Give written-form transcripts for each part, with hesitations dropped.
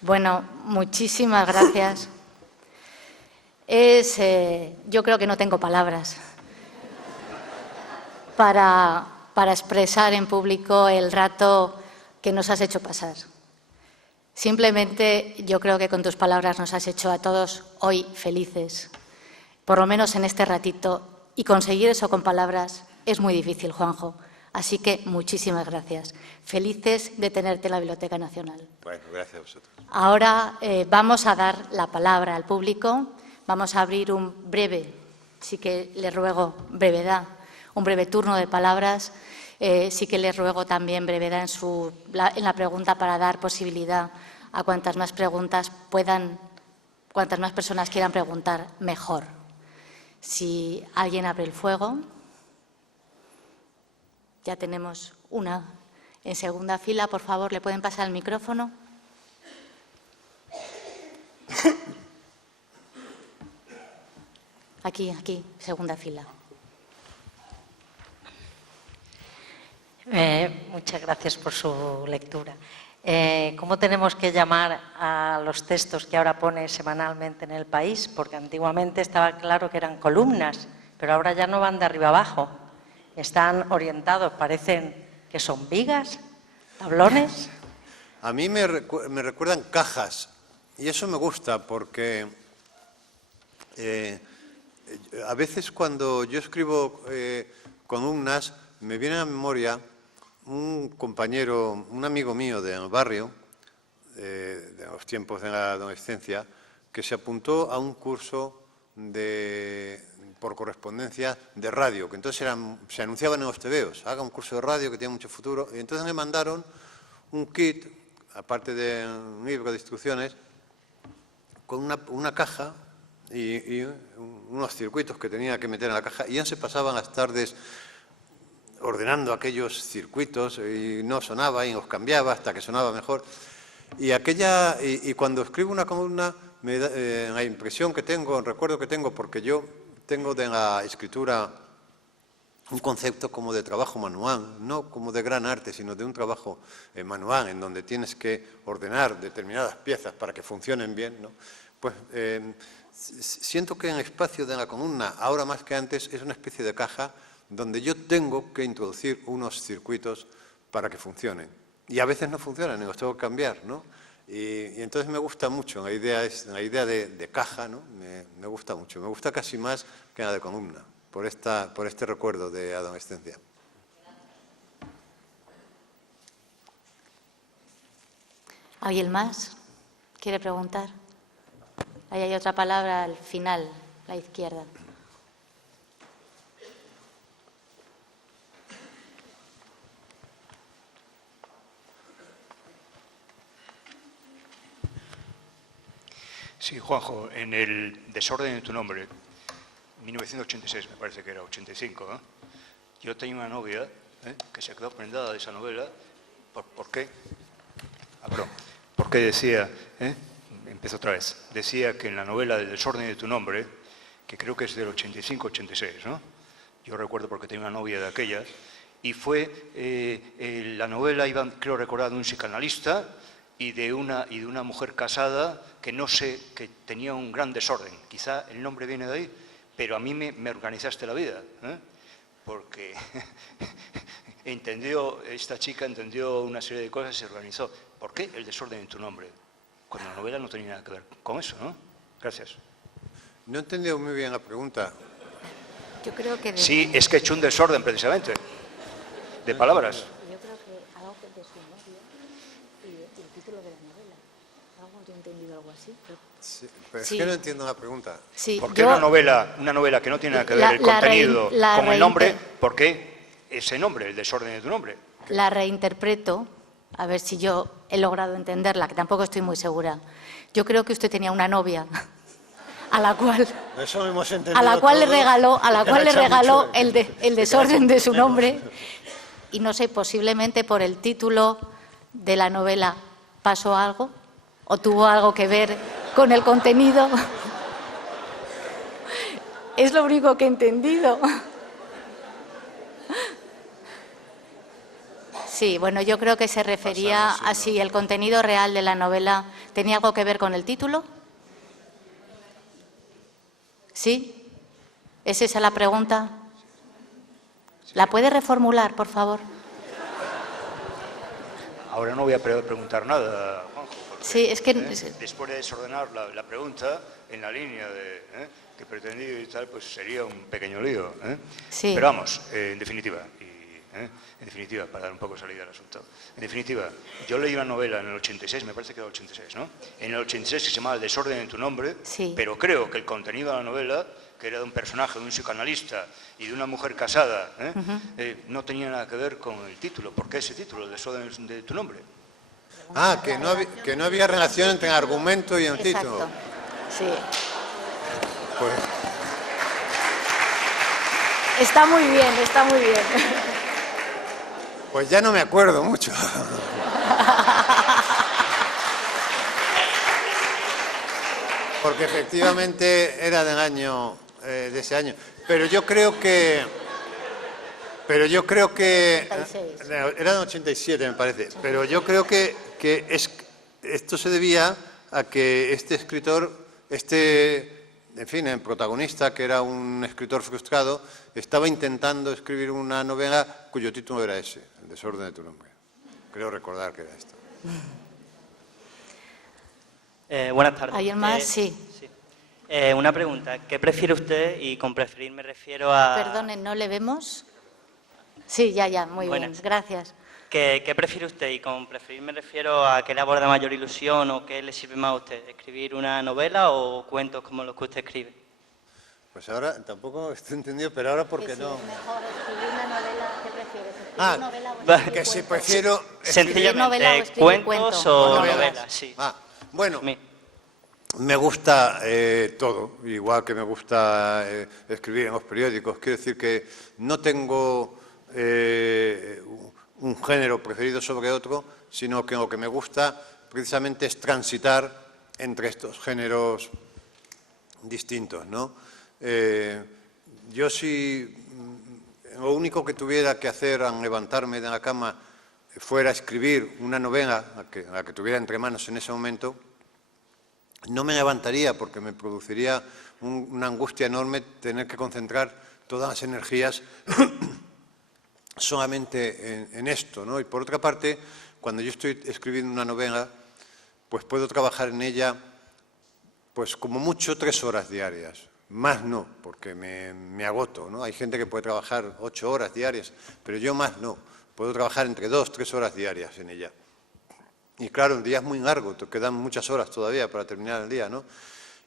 Bueno, muchísimas gracias. Yo creo que no tengo palabras para expresar en público el rato que nos has hecho pasar. Simplemente yo creo que con tus palabras nos has hecho a todos hoy felices, por lo menos en este ratito, y conseguir eso con palabras es muy difícil, Juanjo. Así que muchísimas gracias. Felices de tenerte en la Biblioteca Nacional. Bueno, gracias a vosotros. Ahora vamos a dar la palabra al público. Vamos a abrir un breve, sí que les ruego brevedad, un breve turno de palabras. Sí que les ruego también brevedad en la pregunta para dar posibilidad a cuantas más preguntas puedan, cuantas más personas quieran preguntar, mejor. Si alguien abre el fuego, ya tenemos una en segunda fila. Por favor, ¿le pueden pasar el micrófono? Aquí, segunda fila. Muchas gracias por su lectura. ¿Cómo tenemos que llamar a los textos que ahora pone semanalmente en El País? Porque antiguamente estaba claro que eran columnas, pero ahora ya no van de arriba abajo. Están orientados, parecen que son vigas, tablones. A mí me recuerdan cajas, y eso me gusta porque a veces cuando yo escribo columnas me viene a la memoria un compañero, un amigo mío del barrio, de los tiempos de la adolescencia, que se apuntó a un curso por correspondencia de radio, que entonces se anunciaban en los tebeos, haga un curso de radio que tiene mucho futuro, y entonces me mandaron un kit, aparte de un libro de instrucciones, con una caja y unos circuitos que tenía que meter en la caja, y ya se pasaban las tardes ordenando aquellos circuitos y no sonaba y los cambiaba hasta que sonaba mejor. Y cuando escribo una columna, la impresión que tengo, el recuerdo que tengo, porque yo tengo de la escritura un concepto como de trabajo manual, no como de gran arte, sino de un trabajo manual, en donde tienes que ordenar determinadas piezas para que funcionen bien, ¿no? Pues siento que en el espacio de la columna, ahora más que antes, es una especie de caja donde yo tengo que introducir unos circuitos para que funcionen. Y a veces no funcionan y los tengo que cambiar, ¿no? Y entonces me gusta mucho, la idea de caja, ¿no? Me gusta mucho, me gusta casi más que la de columna, por este recuerdo de adolescencia. ¿Alguien más quiere preguntar? Ahí hay otra palabra al final, a la izquierda. Sí, Juanjo, en El desorden de tu nombre, 1986 me parece que era, 85, ¿eh? Yo tenía una novia que se quedó prendada de esa novela. ¿Por qué? Perdón. Porque decía, empiezo otra vez, decía que en la novela del desorden de tu nombre, que creo que es del 85-86, ¿no? Yo recuerdo porque tenía una novia de aquellas, y fue, la novela iba, creo recordar, de un psicoanalista y de una mujer casada que no sé, que tenía un gran desorden. Quizá el nombre viene de ahí, pero a mí me organizaste la vida, porque esta chica entendió una serie de cosas y se organizó. ¿Por qué el desorden en tu nombre? Cuando la novela no tenía nada que ver con eso, ¿no? Gracias. No he entendido muy bien la pregunta. Yo creo que... Sí, es que he hecho un desorden, precisamente, de palabras. Yo creo que algo de su novia y el título de la novela. Algo yo he entendido algo así. Sí, pero es que no entiendo la pregunta. Sí, ¿Por qué una novela que no tiene nada que ver el contenido con el nombre? ¿Por qué ese nombre, el desorden de tu nombre? La reinterpreto, a ver si yo he logrado entenderla, que tampoco estoy muy segura. Yo creo que usted tenía una novia a la cual le regaló el desorden de su nombre, y no sé, posiblemente por el título de la novela pasó algo o tuvo algo que ver con el contenido. Es lo único que he entendido. Sí, bueno, yo creo que se refería a si el contenido real de la novela tenía algo que ver con el título. ¿Sí? ¿Es esa la pregunta? ¿La puede reformular, por favor? Ahora no voy a preguntar nada, Juanjo. Porque, Sí, es que... después de desordenar la pregunta en la línea de que pretendí y tal, pues sería un pequeño lío. Sí. Pero vamos, en definitiva, para dar un poco salida al asunto. En definitiva, yo leí una novela en el 86, me parece que era el 86, ¿no? En el 86 que se llamaba El desorden en tu nombre, Sí. pero creo que el contenido de la novela, que era de un personaje, de un psicoanalista y de una mujer casada, no tenía nada que ver con el título. ¿Por qué ese título, El desorden de tu nombre? Ah, que no había relación entre el argumento y el título. Exacto. Sí. Pues, Está muy bien, está muy bien. pues ya no me acuerdo mucho. Porque efectivamente era de ese año. Pero yo creo que... 86. Era en 87, me parece. Pero yo creo que esto se debía a que este escritor, en fin, el protagonista, que era un escritor frustrado, estaba intentando escribir una novela cuyo título era ese, El desorden de tu nombre. Creo recordar que era esto. Buenas tardes. ¿Alguien más? Sí. Una pregunta. ¿Qué prefiere usted? Y con preferir me refiero a... Perdone, ¿no le vemos? Sí, ya, muy Buenas. bien, gracias. ¿Qué prefiere usted? Y con preferir me refiero a qué le aborda mayor ilusión o qué le sirve más a usted. ¿Escribir una novela o cuentos como los que usted escribe? Pues ahora tampoco estoy entendido, pero ahora ¿por qué no? mejor escribir una novela, ¿qué prefieres? ¿Escribir Ah, novela o escribir que si prefiero... novela o Sencillamente, escribir cuentos cuento? o Novelas. novelas, sí. Bueno, Mi- me gusta todo, igual que me gusta escribir en los periódicos. Quiero decir que no tengo un género preferido sobre otro, sino que lo que me gusta precisamente es transitar entre estos géneros distintos, ¿no? Yo si lo único que tuviera que hacer al levantarme de la cama fuera escribir una novela, la que tuviera entre manos en ese momento, no me levantaría porque me produciría una angustia enorme tener que concentrar todas las energías solamente en esto, ¿no? Y por otra parte, cuando yo estoy escribiendo una novela, pues puedo trabajar en ella, pues como mucho 3 horas diarias. Más no, porque me agoto, ¿no? Hay gente que puede trabajar 8 horas diarias, pero yo más no. Puedo trabajar entre 2, 3 horas diarias en ella. Y claro, el día es muy largo, te quedan muchas horas todavía para terminar el día, ¿no?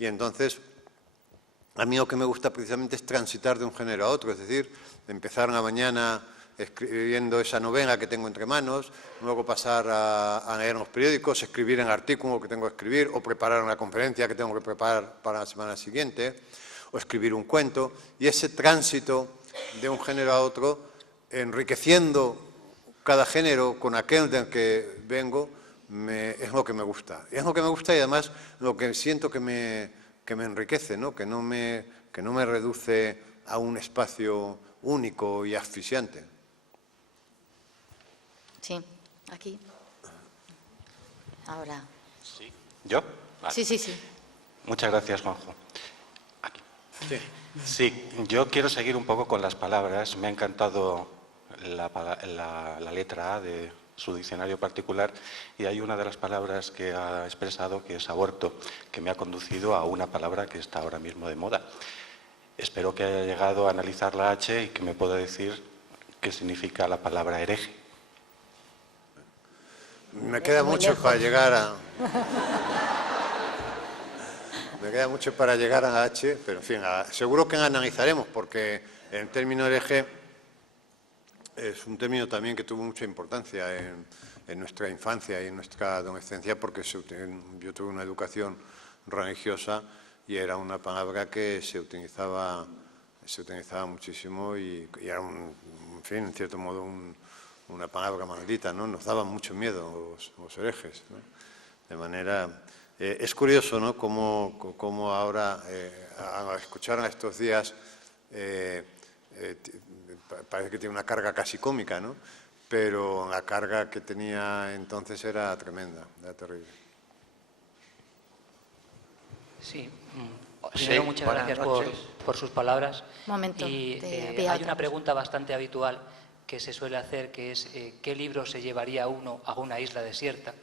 Y entonces, a mí lo que me gusta precisamente es transitar de un género a otro, es decir, empezar una mañana escribiendo esa novela que tengo entre manos, luego pasar a leer los periódicos, escribir el artículo que tengo que escribir, o preparar una conferencia que tengo que preparar para la semana siguiente, o escribir un cuento, y ese tránsito de un género a otro, enriqueciendo cada género con aquel del que vengo, es lo que me gusta. Es lo que me gusta y además lo que siento que me enriquece, ¿no? Que no me reduce a un espacio único y asfixiante. Sí, aquí. Ahora. ¿Sí? ¿Yo? Vale. Sí. Muchas gracias, Juanjo. Aquí. Sí, yo quiero seguir un poco con las palabras. Me ha encantado la letra A de su diccionario particular y hay una de las palabras que ha expresado que es aborto, que me ha conducido a una palabra que está ahora mismo de moda. Espero que haya llegado a analizar la H y que me pueda decir qué significa la palabra hereje. Me queda mucho para llegar a... Me queda mucho para llegar a la H, pero en fin, seguro que la analizaremos porque el término hereje es un término también que tuvo mucha importancia en nuestra infancia y en nuestra adolescencia porque yo tuve una educación religiosa y era una palabra que se utilizaba muchísimo y era, en fin, en cierto modo, una palabra maldita, ¿no? Nos daban mucho miedo los herejes, ¿no? De manera... es curioso, ¿no?, cómo ahora, al escuchar a estos días, parece que tiene una carga casi cómica, ¿no? pero la carga que tenía entonces era tremenda, era terrible. Sí. Sí, Primero, muchas buenas gracias noches. por sus palabras. Un momento, Y había hay otra una cosa. pregunta bastante habitual que se suele hacer, que es ¿qué libro se llevaría uno a una isla desierta?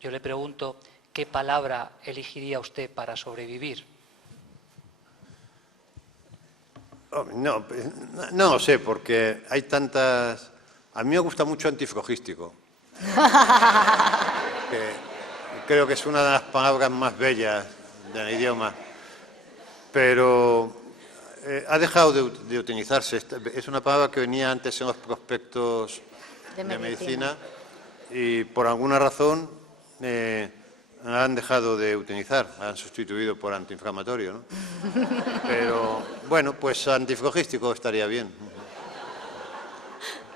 Yo le pregunto, ¿qué palabra elegiría usted para sobrevivir? Oh, no, no lo sé, porque hay tantas... A mí me gusta mucho antiflogístico. Creo que es una de las palabras más bellas del idioma, pero ha dejado de utilizarse. Es una palabra que venía antes en los prospectos De de medicina. medicina y por alguna razón la han dejado de utilizar, la han sustituido por antiinflamatorio, ¿no? Pero bueno, pues antiflogístico estaría bien.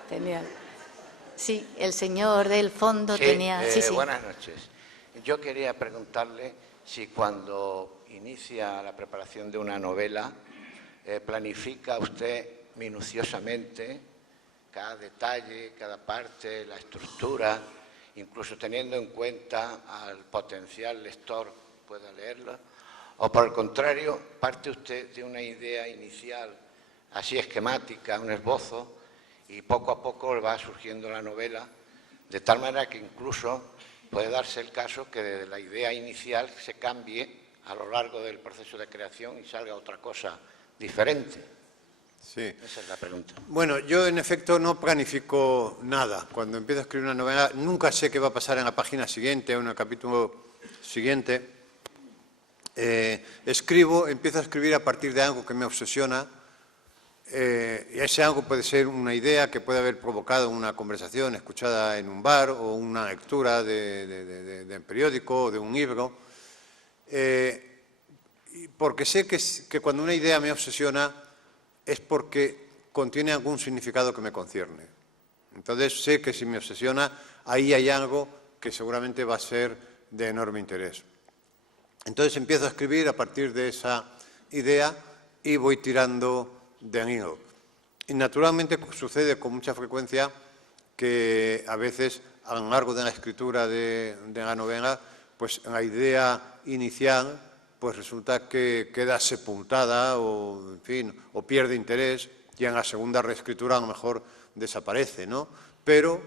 Genial. Sí, el señor del fondo Sí, tenía... Sí, sí. buenas noches. Yo quería preguntarle si cuando inicia la preparación de una novela planifica usted minuciosamente cada detalle, cada parte, la estructura, incluso teniendo en cuenta al potencial lector que pueda leerla, o por el contrario, parte usted de una idea inicial así esquemática, un esbozo, y poco a poco va surgiendo la novela, de tal manera que incluso puede darse el caso que de la idea inicial se cambie a lo largo del proceso de creación y salga otra cosa diferente. Sí. Esa es la pregunta. Bueno, yo en efecto no planifico nada. Cuando empiezo a escribir una novela, nunca sé qué va a pasar en la página siguiente o en el capítulo siguiente. Empiezo a escribir a partir de algo que me obsesiona. Y ese algo puede ser una idea que puede haber provocado una conversación escuchada en un bar o una lectura de periódico o de un libro. Porque sé que cuando una idea me obsesiona es porque contiene algún significado que me concierne. Entonces sé que si me obsesiona, ahí hay algo que seguramente va a ser de enorme interés. Entonces empiezo a escribir a partir de esa idea y voy tirando de hilo. Y naturalmente sucede con mucha frecuencia que a veces a lo largo de la escritura de la novela, pues la idea inicial pues resulta que queda sepultada o, en fin, o pierde interés y en la segunda reescritura a lo mejor desaparece, ¿no? Pero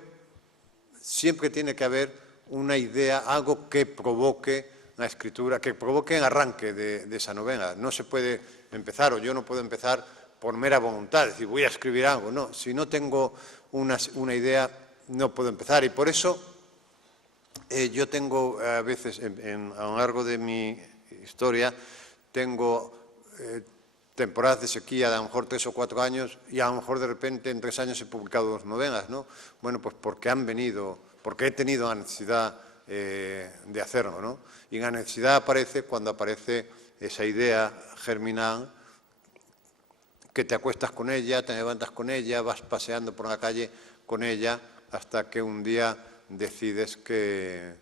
siempre tiene que haber una idea, algo que provoque la escritura, que provoque el arranque de esa novela. No se puede empezar, o yo no puedo empezar por mera voluntad, es decir, voy a escribir algo. No, si no tengo una idea, no puedo empezar. Y por eso yo tengo a veces, a lo largo de mi historia, tengo temporadas de sequía de a lo mejor 3 o 4 años y a lo mejor de repente en 3 años he publicado 2 novelas, ¿no? Bueno, pues porque he tenido la necesidad de hacerlo, ¿no? Y la necesidad aparece cuando aparece esa idea germinal que te acuestas con ella, te levantas con ella, vas paseando por la calle con ella hasta que un día decides que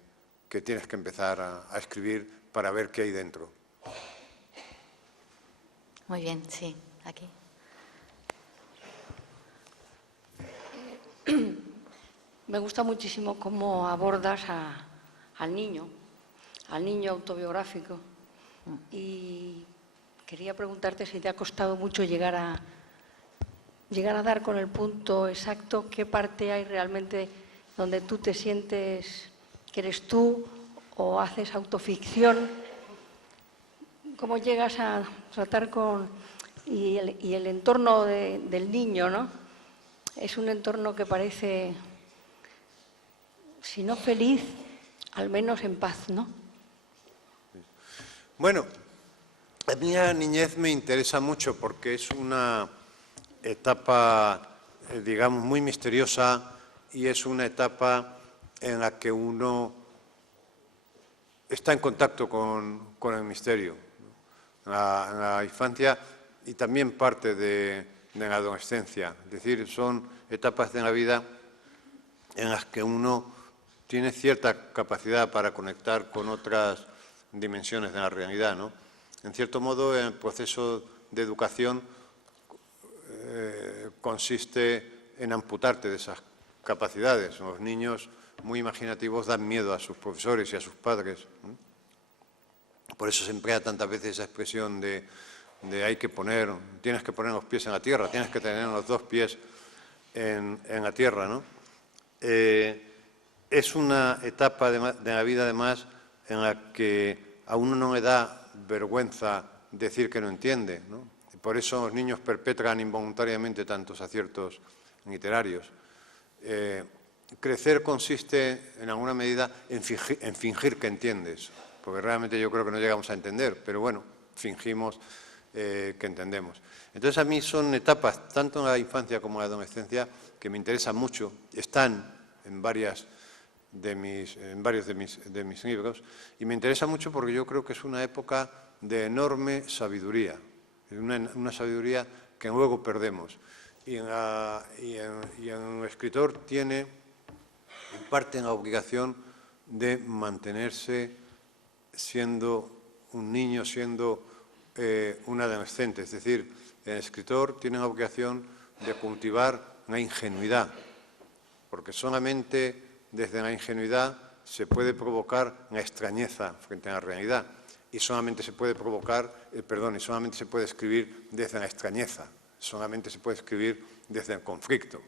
tienes que empezar a escribir para ver qué hay dentro. Muy bien, sí, aquí. Me gusta muchísimo cómo abordas al niño autobiográfico. Y quería preguntarte si te ha costado mucho llegar a dar con el punto exacto, qué parte hay realmente donde tú te sientes que eres tú o haces autoficción. ¿Cómo llegas a tratar con... y el entorno del niño, ¿no? Es un entorno que parece, si no feliz, al menos en paz, ¿no? Bueno, a mí la niñez me interesa mucho porque es una etapa, digamos, muy misteriosa y es una etapa en la que uno está en contacto con el misterio. En la infancia y también parte de la adolescencia. Es decir, son etapas de la vida en las que uno tiene cierta capacidad para conectar con otras dimensiones de la realidad, ¿no? En cierto modo, el proceso de educación consiste en amputarte de esas capacidades. Los niños muy imaginativos dan miedo a sus profesores y a sus padres. Por eso se emplea tantas veces esa expresión de tienes que poner los pies en la tierra, tienes que tener los dos pies en la tierra, ¿no? Es una etapa de la vida, además, en la que a uno no le da vergüenza decir que no entiende, ¿no? Y por eso los niños perpetran involuntariamente tantos aciertos literarios. Crecer consiste, en alguna medida, en fingir que entiendes, porque realmente yo creo que no llegamos a entender, pero bueno, fingimos que entendemos. Entonces, a mí son etapas, tanto en la infancia como en la adolescencia, que me interesan mucho, están en varios de mis libros, y me interesa mucho porque yo creo que es una época de enorme sabiduría, una sabiduría que luego perdemos. Y el escritor tiene, en parte, la obligación de mantenerse siendo un niño, siendo un adolescente. Es decir, el escritor tiene la obligación de cultivar la ingenuidad, porque solamente desde la ingenuidad se puede provocar la extrañeza frente a la realidad, y solamente se puede y solamente se puede escribir desde la extrañeza, solamente se puede escribir desde el conflicto.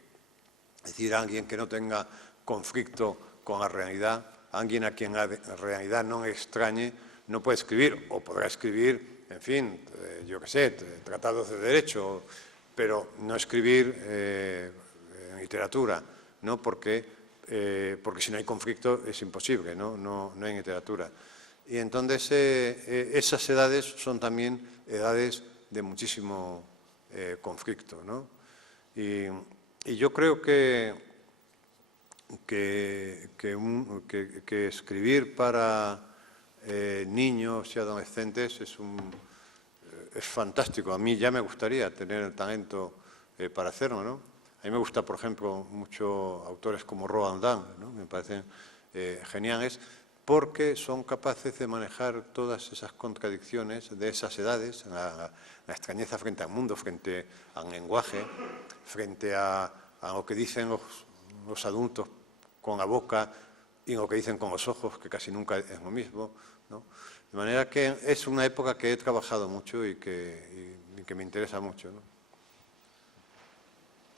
Es decir, alguien que no tenga conflicto con la realidad, alguien a quien la realidad no le extrañe, no puede escribir, o podrá escribir, en fin, yo qué sé, tratados de derecho, pero no escribir en literatura, ¿no? Porque si no hay conflicto es imposible, no hay literatura. Y entonces esas edades son también edades de muchísimo conflicto, ¿no? Y yo creo que escribir para niños y adolescentes es fantástico. A mí ya me gustaría tener el talento para hacerlo, ¿no? A mí me gusta, por ejemplo, mucho autores como Roald Dahl, ¿no? Me parecen geniales, porque son capaces de manejar todas esas contradicciones de esas edades, la extrañeza frente al mundo, frente al lenguaje, frente a lo que dicen los adultos con la boca y lo que dicen con los ojos, que casi nunca es lo mismo, ¿no? De manera que es una época que he trabajado mucho y que me interesa mucho, ¿no?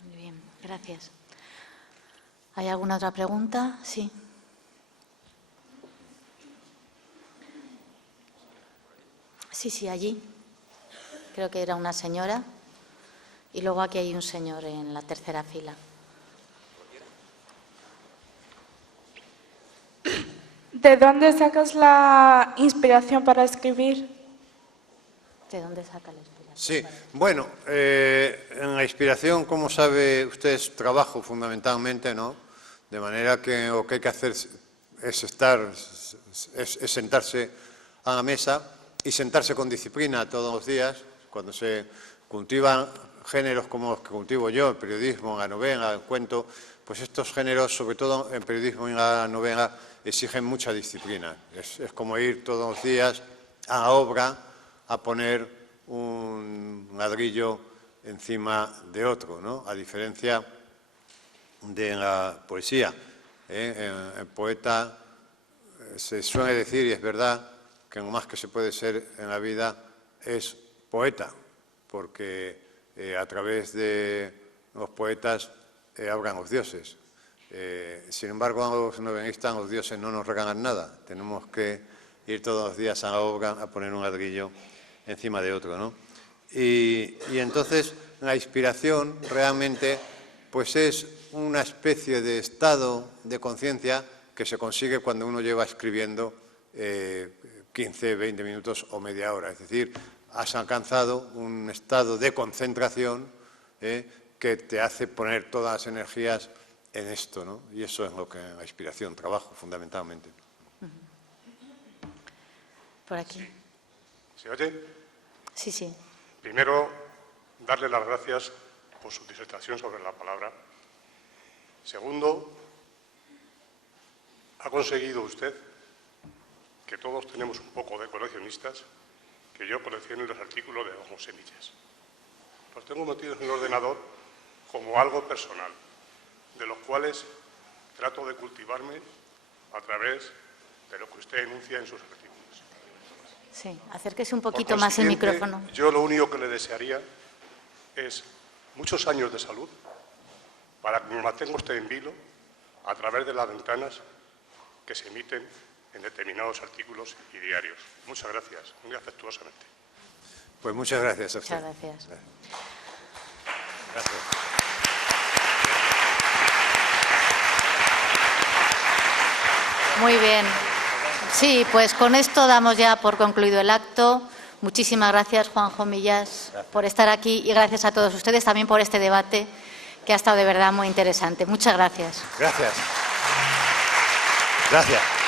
Muy bien, gracias. ¿Hay alguna otra pregunta? Sí. Sí, allí. Creo que era una señora. Y luego aquí hay un señor en la tercera fila. ¿De dónde sacas la inspiración para escribir? ¿De dónde saca la inspiración? Sí, bueno, en la inspiración, como sabe usted, es trabajo fundamentalmente, ¿no? De manera que lo que hay que hacer es sentarse a la mesa y sentarse con disciplina todos los días. Cuando se cultivan géneros como los que cultivo yo, el periodismo, la novela, el cuento, pues estos géneros, sobre todo en periodismo y en la novela, exigen mucha disciplina. Es como ir todos los días a la obra a poner un ladrillo encima de otro, ¿no? A diferencia de la poesía. El poeta se suele decir, y es verdad, que lo más que se puede ser en la vida es poeta, porque a través de los poetas hablan los dioses. Sin embargo, a los novelistas, los dioses no nos regalan nada. Tenemos que ir todos los días a la obra a poner un ladrillo encima de otro, ¿no? Y entonces la inspiración realmente pues es una especie de estado de conciencia que se consigue cuando uno lleva escribiendo 15, 20 minutos o media hora. Es decir, has alcanzado un estado de concentración que te hace poner todas las energías en esto, ¿no? Y eso es lo que la inspiración, trabajo fundamentalmente. Por aquí. ¿Se oye? Sí. Primero, darle las gracias por su disertación sobre la palabra. Segundo, ha conseguido usted que todos tenemos un poco de coleccionistas, que yo colecciono los artículos de Don José Millás. Los tengo metidos en el ordenador como algo personal. de los cuales trato de cultivarme a través de lo que usted enuncia en sus artículos. Sí, acérquese un poquito Por más el consiguiente, micrófono. Yo lo único que le desearía es muchos años de salud para que me mantenga usted en vilo a través de las ventanas que se emiten en determinados artículos y diarios. Muchas gracias, muy afectuosamente. Pues muchas gracias a usted. Muchas gracias. Gracias. Muy bien. Sí, pues con esto damos ya por concluido el acto. Muchísimas gracias, Juanjo Millás, por estar aquí y gracias a todos ustedes también por este debate que ha estado de verdad muy interesante. Muchas gracias. Gracias. Gracias.